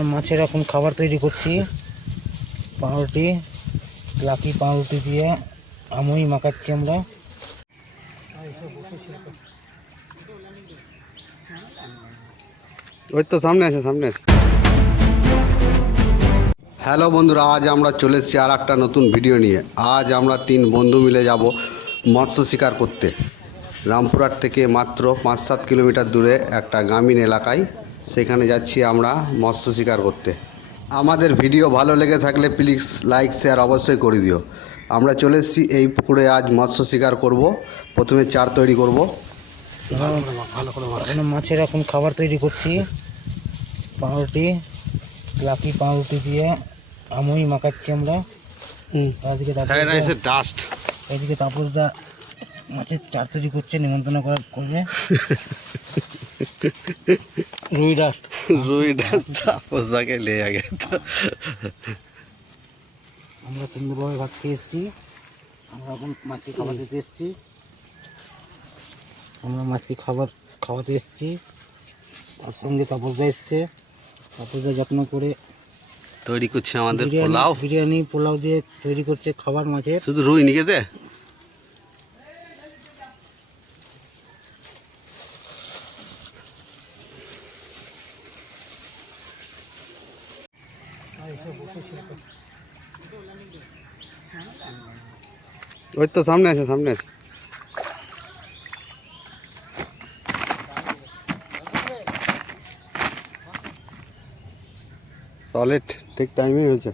আমরা মাছের এখন খাবার তৈরি করছি। পাউরুটি লাকি পাউরুটি দিয়ে আমই মাখাচ্ছি আমরা। ওই তো সামনে আছে সামনে আছে। হ্যালো বন্ধুরা, আজ আমরা চলে এসেছি আর একটা নতুন ভিডিও নিয়ে। আজ আমরা তিন বন্ধু মিলে যাব মৎস্য শিকার করতে। রামপুরহাট থেকে মাত্র পাঁচ সাত কিলোমিটার দূরে একটা গ্রামীণ এলাকায়। সেখানে যাচ্ছি আমরা মৎস্য শিকার করতে। আমাদের ভিডিও ভালো লেগে থাকলে প্লিজ লাইক শেয়ার অবশ্যই করে দিও। আমরা চলে এসেছি এই পুকুরে আজ মৎস্য শিকার করব। প্রথমে চার তৈরি করব। মাছের এখন খাবার তৈরি করছি। পাউরুটি লাকি পাউরুটি দিয়ে আমই মাখাচ্ছি আমরা। এদিকে তাপস ডাস্ট এদিকে তাপসদা মাছের চার তৈরি করছে নিমন্ত্রণ করা করবে। রুই রুই আমরা সুন্দরভাবে ভাত খেয়ে এসেছি। আমরা এখন মাছকে খাবার দিতে এসেছি। আমরা মাছকে খাবার খাওয়াতে এসেছি। তার সঙ্গে তাপসদা এসছে। তাপসদা যত্ন করে তৈরি করছে আমাদের বিরিয়ানি- পোলাও। বিরিয়ানি পোলাও দিয়ে তৈরি করছে খাবার মাছের। শুধু রুই নিকে দে। ওই তো সামনে আছে সামনে আছে। সলিড ঠিক টাইমে হয়েছে।